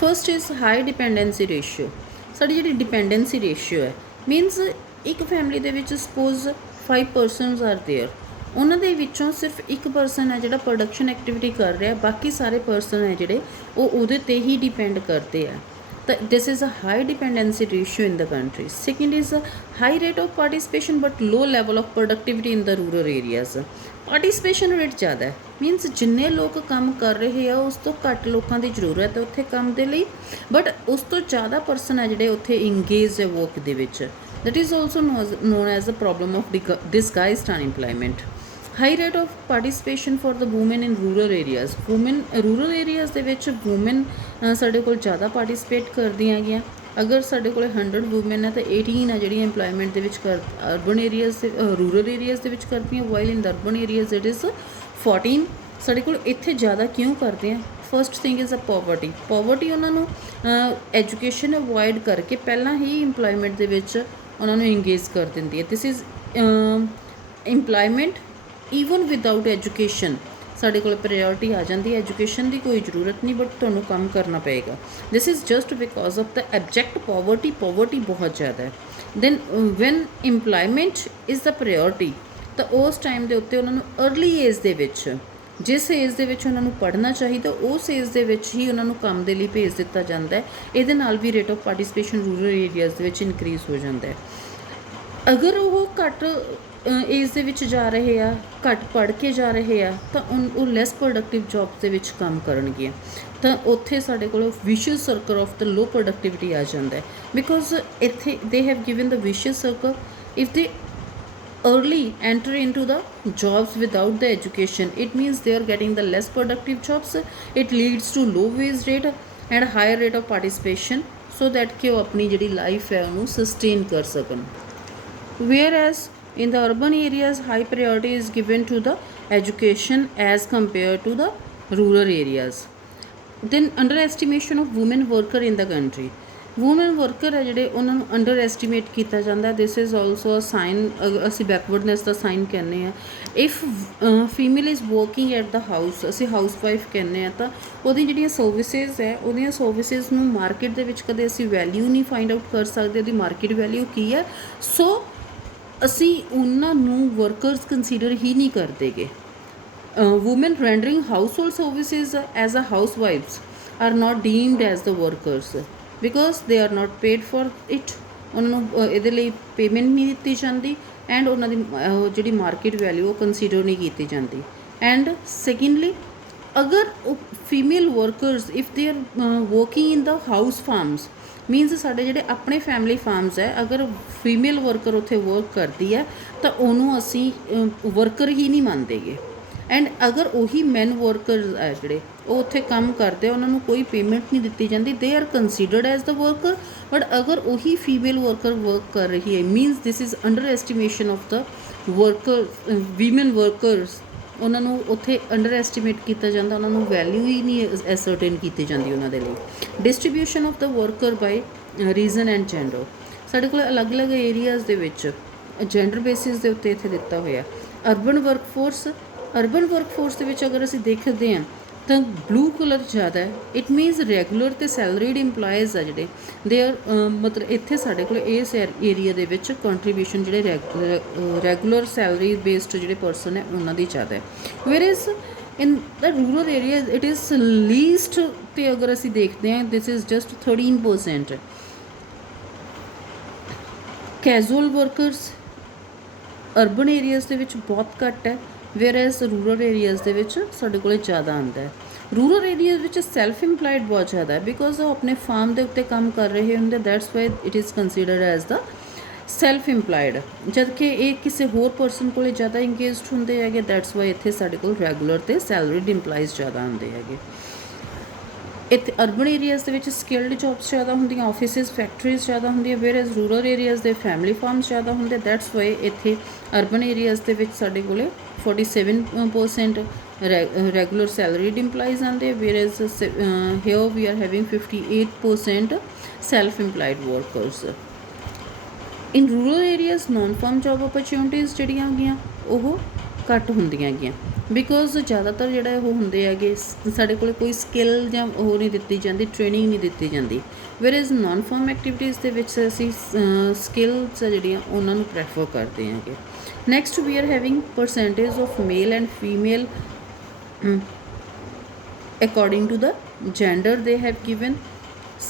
First is high dependency ratio. ਸਾਡੀ ਜਿਹੜੀ ਡਿਪੈਂਡੈਂਸੀ ਰੇਸ਼ੀਓ ਹੈ ਮੀਨਸ ਇੱਕ ਫੈਮਿਲੀ ਦੇ ਵਿੱਚ ਸਪੋਜ਼ 5 ਪਰਸਨਸ ਆਰ ਦੇਅਰ, ਉਹਨਾਂ ਦੇ ਵਿੱਚੋਂ ਸਿਰਫ ਇੱਕ ਪਰਸਨ ਹੈ ਜਿਹੜਾ ਪ੍ਰੋਡਕਸ਼ਨ ਐਕਟੀਵਿਟੀ ਕਰ ਰਿਹਾ, ਬਾਕੀ ਸਾਰੇ ਪਰਸਨ ਹੈ ਜਿਹੜੇ ਉਹ ਉਹਦੇ 'ਤੇ ਹੀ ਡਿਪੈਂਡ ਕਰਦੇ ਆ। ਤਾਂ this is a high dependency ratio in the country. Second is a high rate of participation but low level of productivity in the rural areas. Participation rate ਜ਼ਿਆਦਾ ਹੈ, ਮੀਨਸ ਜਿੰਨੇ ਲੋਕ ਕੰਮ ਕਰ ਰਹੇ ਆ ਉਸ ਤੋਂ ਘੱਟ ਲੋਕਾਂ ਦੀ ਜ਼ਰੂਰਤ ਹੈ ਉੱਥੇ ਕੰਮ ਦੇ ਲਈ, ਬਟ ਉਸ ਤੋਂ ਜ਼ਿਆਦਾ ਪਰਸਨ ਹੈ ਜਿਹੜੇ ਉੱਥੇ ਇੰਗੇਜ ਹੈ ਵਰਕ ਦੇ ਵਿੱਚ। That is also known as a problem of disguised unemployment. High rate of participation for the women in rural areas. Rural areas ਦੇ ਵਿੱਚ ਵੂਮਨ ਸਾਡੇ ਕੋਲ ਜ਼ਿਆਦਾ ਪਾਰਟੀਸਪੇਟ ਕਰਦੀਆਂ ਹੈਗੀਆਂ। ਅਗਰ ਸਾਡੇ ਕੋਲ 100 ਵੂਮਨ ਹੈ ਤਾਂ 18 ਹੈ ਜਿਹੜੀਆਂ ਇੰਪਲੋਇਮੈਂਟ ਦੇ ਵਿੱਚ ਅਰਬਨ ਏਰੀਆਜ਼ ਦੇ ਰੂਰਲ ਏਰੀਆਜ਼ ਦੇ ਵਿੱਚ ਕਰਦੀਆਂ, while in the urban areas it is 14 ਸਾਡੇ ਕੋਲ। ਇੱਥੇ ਜ਼ਿਆਦਾ ਕਿਉਂ ਕਰਦੇ ਆ? First thing is a poverty ਉਹਨਾਂ ਨੂੰ ਐਜੂਕੇਸ਼ਨ ਅਵੋਇਡ ਕਰਕੇ ਪਹਿਲਾਂ ਹੀ ਇੰਪਲੋਇਮੈਂਟ ਦੇ ਵਿੱਚ ਉਹਨਾਂ ਨੂੰ ਇੰਗੇਜ ਕਰ ਦਿੰਦੀ ਹੈ। This is employment even without education ਸਾਡੇ ਕੋਲ ਪ੍ਰਾਇਓਰਟੀ ਆ ਜਾਂਦੀ ਹੈ। ਐਜੂਕੇਸ਼ਨ ਦੀ ਕੋਈ ਜ਼ਰੂਰਤ ਨਹੀਂ, ਬਟ ਤੁਹਾਨੂੰ ਕੰਮ ਕਰਨਾ ਪਏਗਾ। This is just because of the abject poverty ਬਹੁਤ ਜ਼ਿਆਦਾ ਹੈ। Then when employment is the priority, ਤਾਂ ਉਸ ਟਾਈਮ ਦੇ ਉੱਤੇ ਉਹਨਾਂ ਨੂੰ ਅਰਲੀ ਏਜ ਦੇ ਵਿੱਚ, ਜਿਸ ਏਜ ਦੇ ਵਿੱਚ ਉਹਨਾਂ ਨੂੰ ਪੜ੍ਹਨਾ ਚਾਹੀਦਾ ਉਸ ਏਜ ਦੇ ਵਿੱਚ ਹੀ ਉਹਨਾਂ ਨੂੰ ਕੰਮ ਦੇ ਲਈ ਭੇਜ ਦਿੱਤਾ ਜਾਂਦਾ ਹੈ। ਇਹਦੇ ਨਾਲ ਵੀ rate of participation rural areas ਦੇ ਵਿੱਚ ਇਨਕਰੀਜ਼ ਹੋ ਜਾਂਦਾ ਹੈ। ਅਗਰ ਉਹ ਘੱਟ ਏਜ ਦੇ ਵਿੱਚ ਜਾ ਰਹੇ ਆ, ਘੱਟ ਪੜ੍ਹ ਕੇ ਜਾ ਰਹੇ ਆ, ਤਾਂ ਉਹ ਲੈਸ ਪ੍ਰੋਡਕਟਿਵ ਜੋਬਸ ਦੇ ਵਿੱਚ ਕੰਮ ਕਰਨਗੇ, ਤਾਂ ਉੱਥੇ ਸਾਡੇ ਕੋਲ vicious circle of the low productivity ਆ ਜਾਂਦਾ ਹੈ। ਬਿਕੋਜ਼ ਇੱਥੇ they have given the vicious circle if they early enter into the jobs without the education, it means they are getting the less productive jobs, it leads to low wage rate and higher rate of participation, so that कि वो अपनी जिहड़ी life है उन्होंने sustain कर सकन। Whereas in the urban areas high priority is given to the education as compared to the rural areas। Then underestimation of women worker in the country, woman worker ਹੈ ਜਿਹੜੇ ਉਹਨਾਂ ਨੂੰ ਅੰਡਰ ਐਸਟੀਮੇਟ ਕੀਤਾ ਜਾਂਦਾ। This is also a sign, ਅਸੀਂ backwardness ਦਾ sign ਕਹਿੰਦੇ ਹਾਂ। If female is working at the house, ਅਸੀਂ ਹਾਊਸ ਵਾਈਫ ਕਹਿੰਦੇ ਹਾਂ, ਤਾਂ ਉਹਦੀ ਜਿਹੜੀਆਂ ਸਰਵਿਸਿਜ਼ ਹੈ ਉਹਦੀਆਂ ਸਰਵਿਸਿਜ਼ ਨੂੰ ਮਾਰਕੀਟ ਦੇ ਵਿੱਚ ਕਦੇ ਅਸੀਂ ਵੈਲਿਊ ਨਹੀਂ ਫਾਈਂਡ ਆਊਟ ਕਰ ਸਕਦੇ, ਉਹਦੀ ਮਾਰਕੀਟ ਵੈਲਿਊ ਕੀ ਹੈ। ਸੋ ਅਸੀਂ ਉਹਨਾਂ ਨੂੰ ਵਰਕਰਸ ਕੰਸੀਡਰ ਹੀ ਨਹੀਂ ਕਰਦੇਗੇ। Women rendering household services as a ਹਾਊਸ ਵਾਈਫਸ are not deemed as the workers because they are not paid for it. ਉਹਨਾਂ ਨੂੰ ਇਹਦੇ ਲਈ ਪੇਮੈਂਟ ਨਹੀਂ ਦਿੱਤੀ ਜਾਂਦੀ ਐਂਡ ਉਹਨਾਂ ਦੀ ਜਿਹੜੀ ਮਾਰਕੀਟ ਵੈਲਿਊ ਉਹ ਕੰਸੀਡਰ ਨਹੀਂ ਕੀਤੀ ਜਾਂਦੀ। ਐਂਡ ਸੈਕਿੰਡਲੀ, ਅਗਰ female workers if they are working in the house farms, means ਸਾਡੇ ਜਿਹੜੇ ਆਪਣੇ ਫੈਮਿਲੀ ਫਾਰਮਸ ਹੈ, ਅਗਰ ਫੀਮੇਲ ਵਰਕਰ ਉੱਥੇ ਵਰਕ ਕਰਦੀ ਹੈ ਤਾਂ ਉਹਨੂੰ ਅਸੀਂ ਵਰਕਰ ਹੀ ਨਹੀਂ ਮੰਨਦੇਗੇ। ਐਂਡ ਅਗਰ ਉਹੀ ਮੈਨ ਵਰਕਰਸ ਹੈ ਜਿਹੜੇ ਉਹ ਉੱਥੇ ਕੰਮ ਕਰਦੇ ਉਹਨਾਂ ਨੂੰ ਕੋਈ ਪੇਮੈਂਟ ਨਹੀਂ ਦਿੱਤੀ ਜਾਂਦੀ, they are considered as the worker. But ਅਗਰ ਉਹੀ ਫੀਮੇਲ ਵਰਕਰ ਵਰਕ ਕਰ ਰਹੀ ਹੈ, means this is underestimation of the worker women workers. ਉਹਨਾਂ ਨੂੰ ਉੱਥੇ ਅੰਡਰ ਐਸਟੀਮੇਟ ਕੀਤਾ ਜਾਂਦਾ, ਉਹਨਾਂ ਨੂੰ ਵੈਲਿਊ ਹੀ ਨਹੀਂ ਐਸਰਟੇਨ ਕੀਤੀ ਜਾਂਦੀ ਉਹਨਾਂ ਦੇ ਲਈ। Distribution of the worker by region and gender, ਸਾਡੇ ਕੋਲ ਅਲੱਗ-ਅਲੱਗ ਏਰੀਆਜ਼ ਦੇ ਵਿੱਚ ਜੈਂਡਰ ਬੇਸਿਸ ਦੇ ਉੱਤੇ ਇੱਥੇ ਦਿੱਤਾ ਹੋਇਆ। ਅਰਬਨ ਵਰਕਫੋਰਸ ਦੇ ਵਿੱਚ ਅਗਰ ਅਸੀਂ ਦੇਖਦੇ ਹਾਂ ਤਾਂ ਬਲੂ ਕਲਰ ਜ਼ਿਆਦਾ ਹੈ। ਇਟ ਮੀਨਸ ਰੈਗੂਲਰ ਅਤੇ ਸੈਲਰੀਡ ਇੰਪਲਾਈਜ਼ ਆ ਜਿਹੜੇ ਦੇ ਆਰ, ਮਤਲਬ ਇੱਥੇ ਸਾਡੇ ਕੋਲ ਇਸ ਏਰੀਆ ਦੇ ਵਿੱਚ ਕੰਟਰੀਬਿਊਸ਼ਨ ਜਿਹੜੇ ਰੈਗੂਲਰ ਸੈਲਰੀ ਬੇਸਡ ਜਿਹੜੇ ਪਰਸਨ ਹੈ ਉਹਨਾਂ ਦੀ ਜ਼ਿਆਦਾ ਹੈ। Whereas in the rural area it is least, ਅਤੇ ਅਗਰ ਅਸੀਂ ਦੇਖਦੇ ਹਾਂ this is just 13%। Casual workers urban areas ਦੇ ਵਿੱਚ ਬਹੁਤ ਘੱਟ ਹੈ, ਵੇਅਰਐਜ਼ ਰੂਰਲ ਏਰੀਆਜ਼ ਦੇ ਵਿੱਚ ਸਾਡੇ ਕੋਲ ਜ਼ਿਆਦਾ ਆਉਂਦਾ ਹੈ। ਰੂਰਲ ਏਰੀਆਜ਼ ਵਿੱਚ ਸੈਲਫ ਇੰਪਲਾਇਡ ਬਹੁਤ ਜ਼ਿਆਦਾ ਹੈ ਬਿਕੋਜ਼ ਉਹ ਆਪਣੇ ਫਾਰਮ ਦੇ ਉੱਤੇ ਕੰਮ ਕਰ ਰਹੇ ਹੁੰਦੇ, that's why it is considered as the self employed. ਜਦ ਕਿ ਇਹ ਕਿਸੇ ਹੋਰ ਪਰਸਨ ਕੋਲ ਜ਼ਿਆਦਾ ਇੰਗੇਜਡ ਹੁੰਦੇ ਹੈਗੇ, ਦੈਟਸ ਵਾਈ ਇੱਥੇ ਸਾਡੇ ਕੋਲ ਰੈਗੂਲਰ ਅਤੇ ਸੈਲਰੀਡ ਇੰਪਲਾਈਜ਼ ਜ਼ਿਆਦਾ ਆਉਂਦੇ ਹੈਗੇ। ਇੱਥੇ ਅਰਬਨ ਏਰੀਆਜ਼ ਦੇ ਵਿੱਚ ਸਕਿਲਡ ਜੋਬਸ ਜ਼ਿਆਦਾ ਹੁੰਦੀਆਂ, ਆਫਿਸਿਸ ਫੈਕਟਰੀਜ਼ ਜ਼ਿਆਦਾ ਹੁੰਦੀਆਂ, ਵੇਅਰਐਜ਼ ਰੂਰਲ ਏਰੀਆਜ਼ ਦੇ ਫੈਮਿਲੀ ਫਾਰਮਸ ਜ਼ਿਆਦਾ ਹੁੰਦੇ, ਦੈਟਸ ਵਾਈ ਇੱਥੇ ਅਰਬਨ ਏਰੀਆਜ਼ ਦੇ ਵਿੱਚ ਸਾਡੇ ਕੋਲ 47% ਰੈਗੂਲਰ ਸੈਲਰੀਡ ਇੰਪਲਾਈਜ਼ ਆਉਂਦੇ, whereas here we are having 58% self employed workers. In rural areas non farm job opportunities ਜਿਹੜੀਆਂ ਹੈਗੀਆਂ ਉਹ ਘੱਟ ਹੁੰਦੀਆਂ ਹੈਗੀਆਂ ਬਿਕੋਜ਼ ਜ਼ਿਆਦਾਤਰ ਜਿਹੜਾ ਉਹ ਹੁੰਦੇ ਹੈਗੇ ਸਾਡੇ ਕੋਲ ਕੋਈ ਸਕਿੱਲ ਜਾਂ ਉਹ ਨਹੀਂ ਦਿੱਤੀ ਜਾਂਦੀ, ਟ੍ਰੇਨਿੰਗ ਨਹੀਂ ਦਿੱਤੀ ਜਾਂਦੀ। ਵੇਅਰਐਜ਼ ਨੋਨ ਫਾਰਮ ਐਕਟੀਵਿਟੀਜ਼ ਦੇ ਵਿੱਚ ਅਸੀਂ ਸਕਿੱਲਸ ਜਿਹੜੀਆਂ ਉਹਨਾਂ ਨੂੰ ਪ੍ਰੈਫਰ ਕਰਦੇ ਹੈਗੇ। Next we are having percentage of male and female according to the gender they have given.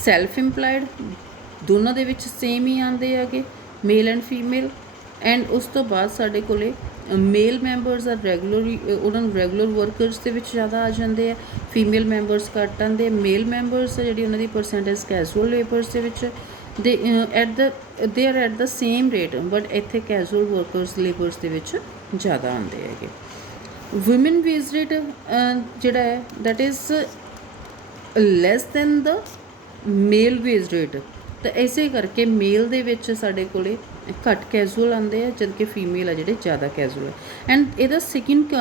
Self employed ਦੋਨਾਂ ਦੇ ਵਿੱਚ ਸੇਮ ਹੀ ਆਉਂਦੇ ਹੈਗੇ, ਮੇਲ ਐਂਡ ਫੀਮੇਲ। ਐਂਡ ਉਸ ਤੋਂ ਬਾਅਦ ਸਾਡੇ ਕੋਲੇ ਮੇਲ ਮੈਂਬਰਸ ਆ ਰੈਗੂਲਰਲੀ ਉਹਨਾਂ ਨੂੰ ਰੈਗੂਲਰ ਵਰਕਰਸ ਦੇ ਵਿੱਚ ਜ਼ਿਆਦਾ ਆ ਜਾਂਦੇ ਆ, ਫੀਮੇਲ ਮੈਂਬਰਸ ਘੱਟ ਆਉਂਦੇ। ਮੇਲ ਮੈਂਬਰਸ ਆ ਜਿਹੜੀ ਉਹਨਾਂ ਦੀ ਪਰਸੈਂਟੇਜ ਕੈਜੂਅਲ ਲੇਬਰਸ ਦੇ ਵਿੱਚ ਦੇ they are at the same rate, but ਇੱਥੇ ਕੈਜੂਅਲ ਵਰਕਰਸ ਲੇਬਰਸ ਦੇ ਵਿੱਚ ਜ਼ਿਆਦਾ ਆਉਂਦੇ ਹੈਗੇ। ਵੂਮਨ ਵੇਜ ਰੇਟ ਜਿਹੜਾ ਹੈ that is less than the male wage rate, ਤਾਂ ਇਸੇ ਕਰਕੇ ਮੇਲ ਦੇ ਵਿੱਚ ਸਾਡੇ ਕੋਲੇ ਘੱਟ ਕੈਜੂਅਲ ਆਉਂਦੇ ਆ, ਜਦ ਕਿ ਫੀਮੇਲ ਆ ਜਿਹੜੇ ਜ਼ਿਆਦਾ ਕੈਜੂਅਲ ਹੈ। ਐਂਡ ਇਹਦਾ ਸੈਕਿੰਡ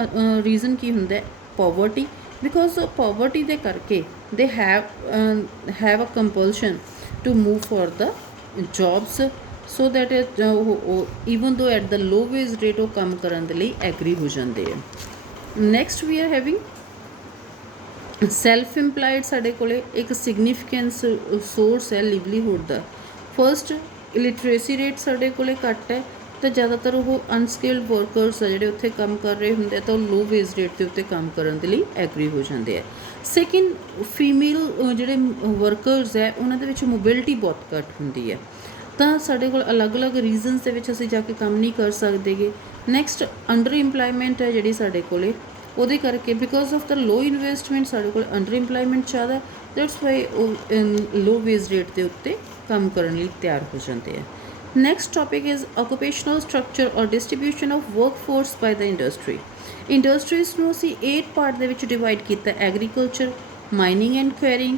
ਰੀਜ਼ਨ ਕੀ ਹੁੰਦਾ ਹੈ? ਪੋਵਰਟੀ, ਬਿਕੋਜ਼ ਪੋਵਰਟੀ ਦੇ ਕਰਕੇ they have a compulsion to move for the jobs, so that even though at the low wage rate ਉਹ ਕੰਮ ਕਰਨ ਦੇ ਲਈ ਐਗਰੀ ਹੋ ਜਾਂਦੇ ਆ। Next we are having self employed, ਸਾਡੇ ਕੋਲੇ ਇੱਕ ਸਿਗਨੀਫਿਕੈਂਸ ਸੋਰਸ ਹੈ ਲਿਵਲੀਹੁੱਡ ਦਾ। ਫਸਟ, ਲਿਟਰੇਸੀ ਰੇਟ ਸਾਡੇ ਕੋਲੇ ਘੱਟ ਹੈ, ਤਾਂ ਜ਼ਿਆਦਾਤਰ ਉਹ ਅਨਸਕਿਲਡ ਵਰਕਰਸ ਆ ਜਿਹੜੇ ਉੱਥੇ ਕੰਮ ਕਰ ਰਹੇ ਹੁੰਦੇ ਆ, ਤਾਂ ਉਹ ਲੋ ਵੇਜ ਰੇਟ ਦੇ ਉੱਤੇ ਕੰਮ ਕਰਨ ਦੇ ਲਈ ਐਗਰੀ ਹੋ ਜਾਂਦੇ ਆ। ਸੈਕਿੰਡ, ਫੀਮੇਲ ਜਿਹੜੇ ਵਰਕਰਸ ਹੈ ਉਹਨਾਂ ਦੇ ਵਿੱਚ ਮੋਬਿਲਿਟੀ ਬਹੁਤ ਘੱਟ ਹੁੰਦੀ ਹੈ, ਤਾਂ ਸਾਡੇ ਕੋਲ ਅਲੱਗ-ਅਲੱਗ ਰੀਜ਼ਨਸ ਦੇ ਵਿੱਚ ਅਸੀਂ ਜਾ ਕੇ ਕੰਮ ਨਹੀਂ ਕਰ ਸਕਦੇਗੇ। ਨੈਕਸਟ, ਅੰਡਰ ਇੰਪਲਾਇਮੈਂਟ ਹੈ ਜਿਹੜੀ ਸਾਡੇ ਕੋਲੇ, ਉਹਦੇ ਕਰਕੇ because of the low investment ਸਾਡੇ ਕੋਲ ਅੰਡਰ ਇੰਪਲਾਇਮੈਂਟ ਜ਼ਿਆਦਾ, ਦੈਟਸ ਵਾਈ ਉਹ ਲੋ ਵੇਜ ਰੇਟ ਦੇ ਉੱਤੇ ਕੰਮ ਕਰਨ ਲਈ ਤਿਆਰ ਹੋ ਜਾਂਦੇ ਆ। Next topic is occupational structure or distribution of workforce by the industry. Industries ਨੂੰ ਅਸੀਂ 8 ਪਾਰਟ ਦੇ ਵਿੱਚ ਡਿਵਾਈਡ ਕੀਤਾ: agriculture, mining and quarrying,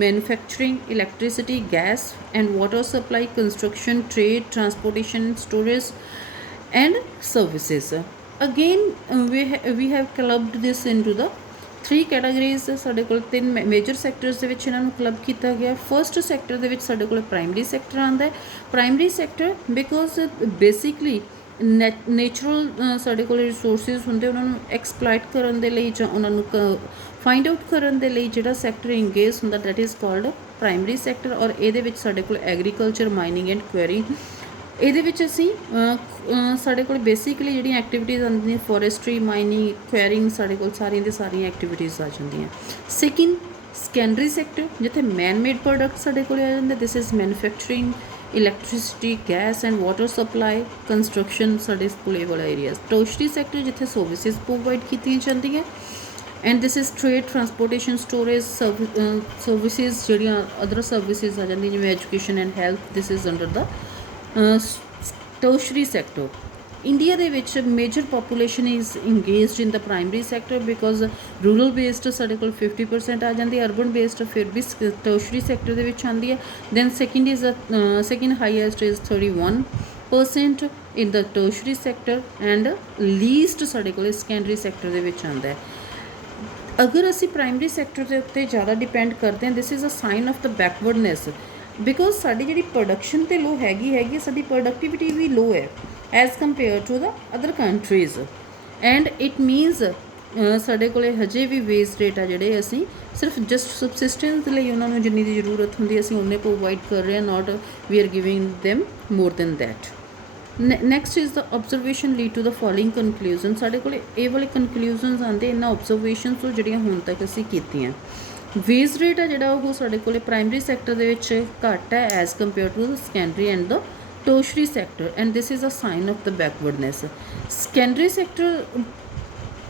manufacturing, electricity, gas and water supply, construction, trade, transportation, storage and services. Again we have clubbed this into the 3 categories। ਸਾਡੇ ਕੋਲ 3 major sectors ਦੇ ਵਿੱਚ ਇਹਨਾਂ ਨੂੰ ਕਲੱਬ ਕੀਤਾ ਗਿਆ। ਫਸਟ ਸੈਕਟਰ ਦੇ ਵਿੱਚ ਸਾਡੇ ਕੋਲ ਪ੍ਰਾਇਮਰੀ ਸੈਕਟਰ ਆਉਂਦਾ ਹੈ। Primary sector because basically natural ਸਾਡੇ ਕੋਲ ਰਿਸੋਰਸਿਸ ਹੁੰਦੇ, ਉਹਨਾਂ ਨੂੰ ਐਕਸਪਲੋਇਟ ਕਰਨ ਦੇ ਲਈ ਜਾਂ ਉਹਨਾਂ ਨੂੰ ਫਾਈਂਡ ਆਊਟ ਕਰਨ ਦੇ ਲਈ ਜਿਹੜਾ ਸੈਕਟਰ ਇੰਗੇਜ ਹੁੰਦਾ that is called primary sector. ਔਰ ਇਹਦੇ ਵਿੱਚ ਸਾਡੇ ਕੋਲ ਐਗਰੀਕਲਚਰ, ਮਾਈਨਿੰਗ ਐਂਡ ਕੁਐਰਿੰਗ, ਇਹਦੇ ਵਿੱਚ ਅਸੀਂ ਸਾਡੇ ਕੋਲ ਬੇਸਿਕਲੀ ਜਿਹੜੀਆਂ ਐਕਟੀਵਿਟੀਜ਼ ਆਉਂਦੀਆਂ ਫੋਰੈਸਟਰੀ, ਮਾਈਨਿੰਗ, ਕੁਐਰਿੰਗ, ਸਾਡੇ ਕੋਲ ਸਾਰੀਆਂ ਦੇ ਸਾਰੀਆਂ ਐਕਟੀਵਿਟੀਜ਼ ਆ ਜਾਂਦੀਆਂ। ਸੈਕਿੰਡ, ਸੈਕੰਡਰੀ ਸੈਕਟਰ, ਜਿੱਥੇ ਮੈਨ ਮੇਡ ਪ੍ਰੋਡਕਟ ਸਾਡੇ ਕੋਲ ਆ ਜਾਂਦੇ, this is manufacturing, electricity, gas and water supply, construction ਸਾਡੇ ਕੋਲ ਇਹ ਵਾਲਾ ਏਰੀਆਜ਼। ਟਰਸ਼ਰੀ ਸੈਕਟਰ, ਜਿੱਥੇ ਸਰਵਿਸਿਜ਼ ਪ੍ਰੋਵਾਈਡ ਕੀਤੀਆਂ ਜਾਂਦੀਆਂ, and this is trade, transportation, storage, services ਜਿਹੜੀਆਂ ਅਦਰ ਸਰਵਿਸਿਜ਼ ਆ ਜਾਂਦੀਆਂ ਜਿਵੇਂ education and health, this is under the tertiary sector. India ਦੇ ਵਿੱਚ major population is engaged in the primary sector because rural based ਸਾਡੇ ਕੋਲ 50% ਆ ਜਾਂਦੀ, ਅਰਬਨ ਬੇਸਡ ਫਿਰ ਵੀ ਟਰਸ਼ਰੀ ਸੈਕਟਰ ਦੇ ਵਿੱਚ ਆਉਂਦੀ ਹੈ। Then second highest is 31% in the tertiary sector and least ਸਾਡੇ ਕੋਲ ਸੈਕੰਡਰੀ ਸੈਕਟਰ ਦੇ ਵਿੱਚ ਆਉਂਦਾ ਹੈ। ਅਗਰ ਅਸੀਂ ਪ੍ਰਾਇਮਰੀ ਸੈਕਟਰ ਦੇ ਉੱਤੇ ਜ਼ਿਆਦਾ ਡਿਪੈਂਡ ਕਰਦੇ ਹਾਂ, this is a sign of the backwardness because ਸਾਡੀ ਜਿਹੜੀ ਪ੍ਰੋਡਕਸ਼ਨ ਤੇ ਲੋ ਹੈਗੀ ਸਾਡੀ ਪ੍ਰੋਡਕਟਿਵਿਟੀ ਵੀ ਲੋ ਹੈ as compare to the other countries, and it means ਸਾਡੇ ਕੋਲੇ ਹਜੇ ਵੀ ਵੇਜ ਰੇਟ ਆ ਜਿਹੜੇ ਅਸੀਂ ਸਿਰਫ ਜਸਟ ਸਬਸਿਸਟੈਂਸ ਲਈ ਉਹਨਾਂ ਨੂੰ ਜਿੰਨੀ ਦੀ ਜ਼ਰੂਰਤ ਹੁੰਦੀ ਅਸੀਂ ਉਹਨੇ ਪ੍ਰੋਵਾਈਡ ਕਰ ਰਹੇ ਹਾਂ, not we are giving them more than that। Next is the observation lead to the following conclusion. ਸਾਡੇ ਕੋਲ ਇਹ ਵਾਲੇ ਕਨਕਲੂਜਨਸ ਆਉਂਦੇ ਇਹਨਾਂ ਆਬਜ਼ਰਵੇਸ਼ਨ ਤੋਂ ਜਿਹੜੀਆਂ ਹੁਣ ਤੱਕ ਅਸੀਂ ਕੀਤੀਆਂ। ਵੇਜ ਰੇਟ ਆ ਜਿਹੜਾ ਉਹ ਸਾਡੇ ਕੋਲ ਪ੍ਰਾਇਮਰੀ ਸੈਕਟਰ ਦੇ ਵਿੱਚ ਘੱਟ ਹੈ as compare to the secondary and the tertiary sector, and this is a sign of the backwardness. Secondary sector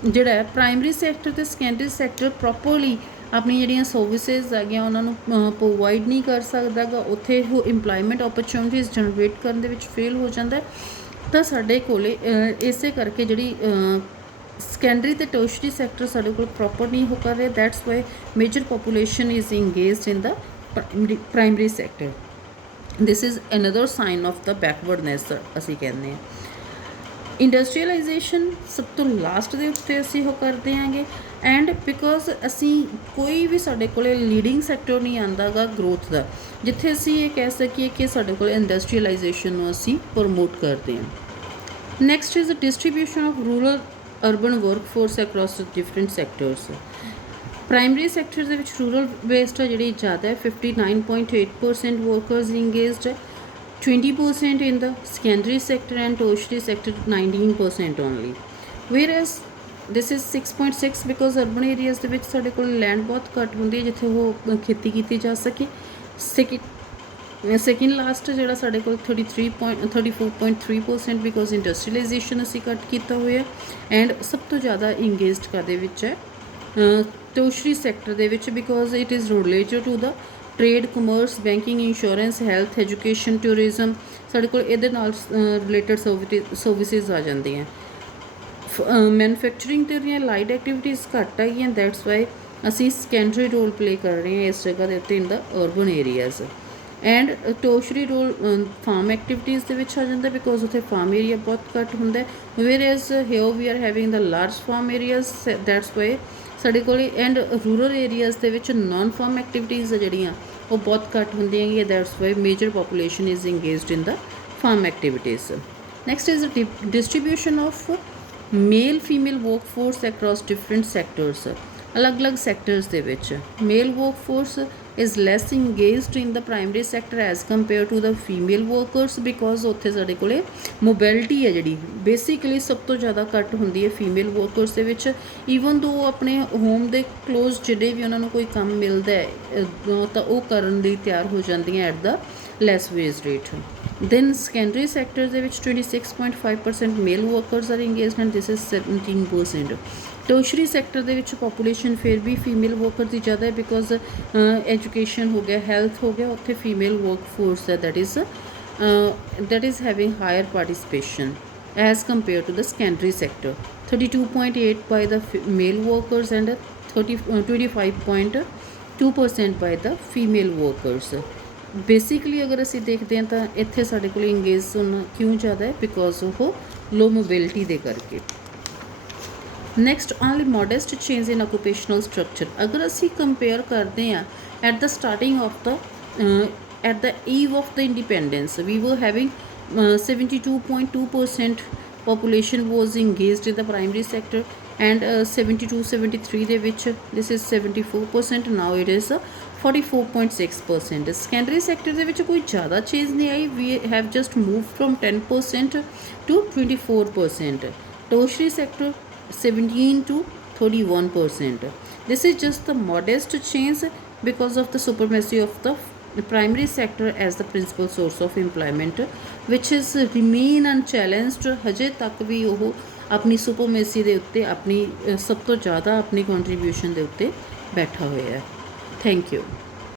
ਜਿਹੜਾ ਹੈ ਪ੍ਰਾਇਮਰੀ ਸੈਕਟਰ ਅਤੇ ਸੈਕੰਡਰੀ ਸੈਕਟਰ ਪ੍ਰੋਪਰਲੀ ਆਪਣੀ ਜਿਹੜੀਆਂ ਸਰਵਿਸਿਜ਼ ਹੈਗੀਆਂ ਉਹਨਾਂ ਨੂੰ ਪ੍ਰੋਵਾਈਡ ਨਹੀਂ ਕਰ ਸਕਦਾ ਗਾ, ਉੱਥੇ ਉਹ ਇੰਪਲੋਇਮੈਂਟ ਓਪਰਚੁਨਿਟੀਜ਼ ਜਨਰੇਟ ਕਰਨ ਦੇ ਵਿੱਚ ਫੇਲ ਹੋ ਜਾਂਦਾ। ਤਾਂ ਸਾਡੇ ਕੋਲ ਇਸੇ ਕਰਕੇ ਜਿਹੜੀ ਸੈਕੰਡਰੀ ਅਤੇ ਟਰਸ਼ਰੀ ਸੈਕਟਰ ਸਾਡੇ ਕੋਲ ਪ੍ਰੋਪਰ ਨਹੀਂ ਹੋ ਕਰ ਰਿਹਾ, that's why major population is engaged in the primary sector. This is another sign of the backwardness ਅਸੀਂ ਕਹਿੰਦੇ ਹਾਂ। ਇੰਡਸਟਰੀਅਲਾਈਜੇਸ਼ਨ ਸਭ ਤੋਂ ਲਾਸਟ ਦੇ ਉੱਤੇ ਅਸੀਂ ਉਹ ਕਰਦੇ ਆਂਗੇ, ਐਂਡ ਬਿਕੋਜ਼ ਅਸੀਂ ਕੋਈ ਵੀ ਸਾਡੇ ਕੋਲ ਲੀਡਿੰਗ ਸੈਕਟਰ ਨਹੀਂ ਆਉਂਦਾ ਗਾ ਗਰੋਥ ਦਾ, ਜਿੱਥੇ ਅਸੀਂ ਇਹ ਕਹਿ ਸਕੀਏ ਕਿ ਸਾਡੇ ਕੋਲ ਇੰਡਸਟਰੀਅਲਾਈਜੇਸ਼ਨ ਨੂੰ ਅਸੀਂ ਪ੍ਰਮੋਟ ਕਰਦੇ ਹਾਂ। Next is distribution of rural urban workforce across different sectors. Primary sector ਦੇ ਵਿੱਚ ਰੂਰਲ ਬੇਸਡ ਜਿਹੜੀ ਜ਼ਿਆਦਾ ਹੈ 59.8% ਵਰਕਰਸ ਇੰਗੇਜਡ ਹੈ, 20% in the secondary sector and tertiary sector 19% only, whereas this is 6.6 because urban areas ਦੇ ਵਿੱਚ ਸਾਡੇ ਕੋਲ ਲੈਂਡ ਬਹੁਤ ਘੱਟ ਹੁੰਦੀ ਹੈ ਜਿੱਥੇ ਉਹ ਖੇਤੀ ਕੀਤੀ ਜਾ ਸਕੇ। ਸੈਕਿੰਡ ਲਾਸਟ ਜਿਹੜਾ ਸਾਡੇ ਕੋਲ 34.3% ਬਿਕੋਜ਼ ਇੰਡਸਟਰੀਲਾਈਜੇਸ਼ਨ ਅਸੀਂ ਘੱਟ ਕੀਤਾ ਹੋਇਆ ਐਂਡ ਸਭ ਤੋਂ ਜ਼ਿਆਦਾ ਇੰਗੇਜਡ ਕਾਹਦੇ ਵਿੱਚ ਹੈ ਟਰਸ਼ਰੀ ਸੈਕਟਰ ਦੇ ਵਿੱਚ because it is related to the trade commerce banking insurance health education tourism ਸਾਡੇ ਕੋਲ ਇਹਦੇ ਨਾਲ ਰਿਲੇਟਡ ਸਰਵਿਸਿਜ਼ ਆ ਜਾਂਦੀਆਂ ਮੈਨੂਫੈਕਚਰਿੰਗ ਤੇ ਦੀਆਂ ਲਾਈਟ ਐਕਟੀਵਿਟੀਜ਼ ਘੱਟ ਹੈਗੀਆਂ ਦੈਟਸ ਵਾਈ ਅਸੀਂ ਸੈਕੰਡਰੀ ਰੋਲ ਪਲੇ ਕਰ ਰਹੇ ਹਾਂ ਇਸ ਜਗ੍ਹਾ ਦੇ ਉੱਤੇ in the urban areas and tertiary role farm activities ਦੇ ਵਿੱਚ ਆ ਜਾਂਦਾ ਬਿਕੋਜ਼ ਉੱਥੇ ਫਾਰਮ ਏਰੀਆ ਬਹੁਤ ਘੱਟ ਹੁੰਦਾ whereas here we are having the large farm areas that's why ਸਾਡੇ ਕੋਲ ਐਂਡ ਰੂਰਲ ਏਰੀਆਜ਼ ਦੇ ਵਿੱਚ ਨਾਨ ਫਾਰਮ ਐਕਟੀਵਿਟੀਜ਼ ਜਿਹੜੀਆਂ ਉਹ ਬਹੁਤ ਘੱਟ ਹੁੰਦੀਆਂ ਹੈਗੀਆਂ that's why major population is engaged in the farm activities next is distribution of male female workforce across different sectors ਅਲੱਗ-ਅਲੱਗ ਸੈਕਟਰਸ ਦੇ ਵਿੱਚ male workforce is less engaged in the primary sector as compared to the female workers because ਉੱਥੇ ਸਾਡੇ ਕੋਲੇ mobility ਹੈ ਜਿਹੜੀ basically ਸਭ ਤੋਂ ਜ਼ਿਆਦਾ ਘੱਟ ਹੁੰਦੀ ਹੈ ਫੀਮੇਲ ਵਰਕਰਸ ਦੇ ਵਿੱਚ ਈਵਨ ਦੋ ਆਪਣੇ ਹੋਮ ਦੇ ਕਲੋਜ਼ ਜਿਹੜੇ ਵੀ ਉਹਨਾਂ ਨੂੰ ਕੋਈ ਕੰਮ ਮਿਲਦਾ ਹੈ ਤਾਂ ਉਹ ਕਰਨ ਲਈ ਤਿਆਰ ਹੋ ਜਾਂਦੀਆਂ at the less wage rate then secondary sectors ਦੇ ਵਿੱਚ 26.5% male workers are engaged and this is 17%. ਟਰਸ਼ਰੀ ਸੈਕਟਰ ਦੇ ਵਿੱਚ ਪੋਪੂਲੇਸ਼ਨ ਫਿਰ ਵੀ ਫੀਮੇਲ ਵਰਕਰ ਦੀ ਜ਼ਿਆਦਾ ਹੈ ਬਿਕੋਜ਼ ਐਜੂਕੇਸ਼ਨ ਹੋ ਗਿਆ ਹੈਲਥ ਹੋ ਗਿਆ ਉੱਥੇ ਫੀਮੇਲ ਵਰਕ ਫੋਰਸ ਹੈ that is having higher participation as compare to the secondary sector 32.8 by the male workers and 25.2% by the female workers basically ਅਗਰ ਅਸੀਂ ਦੇਖਦੇ ਹਾਂ ਤਾਂ ਇੱਥੇ ਸਾਡੇ ਕੋਲ ਇੰਗੇਜ ਹੋਣਾ ਕਿਉਂ ਜ਼ਿਆਦਾ ਹੈ ਬਿਕੋਜ਼ ਉਹ ਲੋ ਮੋਬਿਲਿਟੀ ਦੇ ਕਰਕੇ next only modest change in occupational structure ਅਗਰ ਅਸੀਂ ਕੰਪੇਅਰ ਕਰਦੇ ਹਾਂ at the starting of the at the eve of the independence we were having 72.2% population was engaged in the primary sector and 72-73 ਦੇ ਵਿੱਚ this is 74% now it is 44.6%. secondary sector ਦੇ ਵਿੱਚ ਕੋਈ ਜ਼ਿਆਦਾ ਚੇਂਜ ਨਹੀਂ ਆਈ we have just moved from 10% to 24%. tertiary sector 17 to 31%. This is just the modest change because of the supremacy of the primary sector as the principal source of employment which is remain unchallenged ਹਜੇ ਤੱਕ ਵੀ ਉਹ ਆਪਣੀ ਸੁਪਰਮੇਸੀ ਦੇ ਉੱਤੇ ਆਪਣੀ ਸਭ ਤੋਂ ਜ਼ਿਆਦਾ ਆਪਣੀ ਕੰਟਰੀਬਿਊਸ਼ਨ ਦੇ ਉੱਤੇ ਬੈਠਾ ਹੋਇਆ ਹੈ ਥੈਂਕ ਯੂ